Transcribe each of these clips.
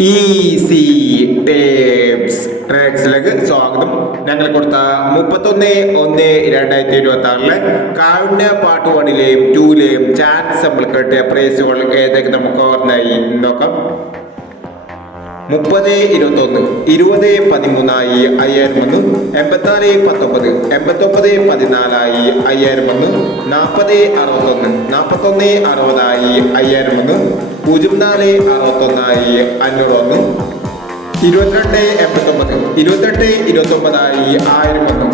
Easy tapes. ട്രേഡ്സിലേക്ക് സ്വാഗതം. ഞങ്ങൾ കൊടുത്ത മുപ്പത്തൊന്ന് ഒന്ന് രണ്ടായിരത്തി ഇരുപത്തി ആറിലെ കാവുണ്യ പാട്ട് വണ്ണിലെയും ടൂലെയും ചാൻസ് നമ്മൾ കേട്ടിയ പ്രൈസുകൾ ഏതൊക്കെ നമുക്ക് ഓർമ്മയായി? നോക്കാം. മുപ്പത് ഇരുപത്തൊന്ന് ഇരുപത് പതിമൂന്നായി അയ്യായിരം ഒന്ന് എൺപത്തിനാല് പത്തൊമ്പത് എൺപത്തൊമ്പത് പതിനാലായി അയ്യായിരം ഒന്ന് നാൽപ്പത് അറുപത്തൊന്ന് നാൽപ്പത്തൊന്ന് അറുപതായി അയ്യായിരം ഒന്ന് പൂജ്യം നാല് അറുപത്തൊന്നായി അഞ്ഞൂറ് ഒന്ന് ഇരുപത്തിരണ്ട് എൺപത്തൊമ്പത്. ഇരുപത്തെട്ട് ഇരുപത്തൊമ്പതായി ആയിരം ഒന്ന്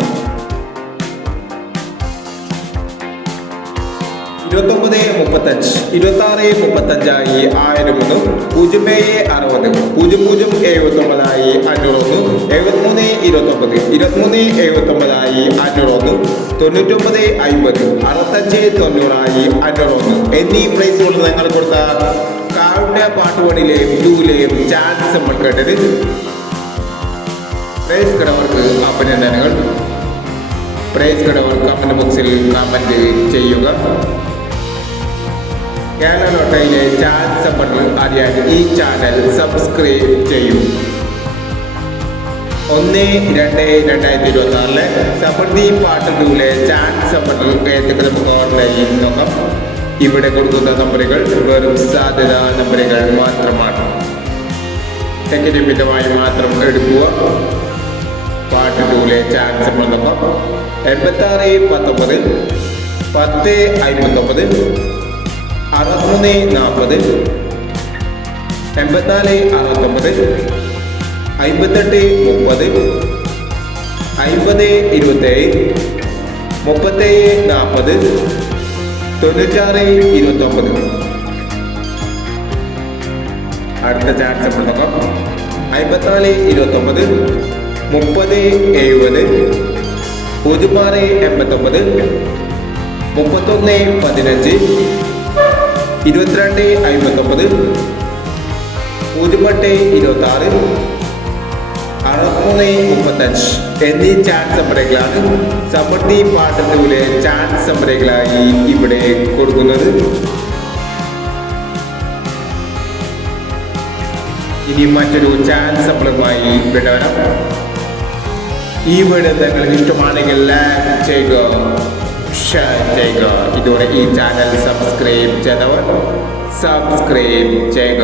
ഇരുപത്തൊമ്പത് മുപ്പത്തഞ്ച്. ഇരുപത്തി ആറ് മുപ്പത്തഞ്ചായി ആയിരം ഒന്ന് പൂജ്യം ഏഴ് അറുപത്. പൂജ്യം പൂജ്യം എഴുപത്തൊമ്പതായി അഞ്ഞൂറൊന്ന് എഴുപത്തിമൂന്ന് ഇരുപത്തൊമ്പത്. ഇരുപത്തിമൂന്ന് എഴുപത്തൊമ്പതായി അഞ്ഞൂറൊന്ന് തൊണ്ണൂറ്റൊമ്പത് അമ്പത് അറുപത്തഞ്ച് തൊണ്ണൂറായി അഞ്ഞൂറൊന്ന് എന്നീ പ്രൈസുകൾ നിങ്ങൾ കൊടുത്ത കാവുണ്യ വണിലെയും ടൂലെയും ചാൻസ് നമ്മൾ കേട്ടത്? പ്രൈസ് കടവർക്ക് അഭിനന്ദനങ്ങൾ. പ്രൈസ് കടവർ കമന്റ് ബോക്സിൽ കമന്റ് ചെയ്യുക. കേരള ലോട്ടയിലെ ചാൻസ് നമ്മൾ അറിയാൻ ഈ ചാനൽ സബ്സ്ക്രൈബ് ചെയ്യും. ഒന്ന് രണ്ട് രണ്ടായിരത്തി ഇരുപത്തി ആറിലെ സമൃദ്ധി പാട്ടുകളിലെ ചാൻസ് നമ്മൾ ഏതൊക്കെ നമുക്ക് ഓൺലൈനിൽ നോക്കാം? ഇവിടെ കൊടുക്കുന്ന നമ്പറുകൾ വെറും സാധ്യത നമ്പറുകൾ മാത്രമാണ്. ടിക്കറ്റ് മിതമായി മാത്രം എടുക്കുക. പാട്ട് ടൂലെ ചാൻസ് നമ്മൾ എൺപത്താറ് പത്തൊമ്പത് പത്ത് അമ്പത്തൊമ്പത് അറുപത്തൊന്ന് നാൽപ്പത് എൺപത്തിനാല് അറുപത്തൊമ്പത് അമ്പത്തെട്ട് മുപ്പത് അമ്പത് ഇരുപത്തേഴ് മുപ്പത്തേഴ് നാൽപ്പത് തൊണ്ണൂറ്റാറ് ഇരുപത്തൊമ്പത്. അടുത്ത ചാൻസ് പുസ്തകം അമ്പത്തിനാല് ഇരുപത്തൊമ്പത്. മുപ്പത് എഴുപത്. പൂജ്യം ആറ് എൺപത്തൊമ്പത്. മുപ്പത്തൊന്ന് പതിനഞ്ച്. ഇരുപത്തിരണ്ട് അമ്പത്തൊമ്പത്. പൂജ്യം എട്ട് ഇരുപത്തി ആറ് അറുപത്തിമൂന്ന് മുപ്പത്തഞ്ച് എന്നീ ചാൻസ് നമ്പറുകളാണ് സമൃദ്ധി പാട്ടത്തിലെ ചാൻസ് നമ്പറുകളായി ഇവിടെ കൊടുക്കുന്നത്. ഇനി മറ്റൊരു ചാൻസ് നമ്പറുമായി വരാം. ഈ വീഡിയോ നിങ്ങൾക്ക് ഇഷ്ടമാണെങ്കിൽ ലൈക്ക് ചെയ്യുക ഷെയർ ചെയ്യുക. ഇതുവരെ ഈ ചാനൽ സബ്സ്ക്രൈബ് ചെയ്തവർ സബ്സ്ക്രൈബ് ചെയ്യുക.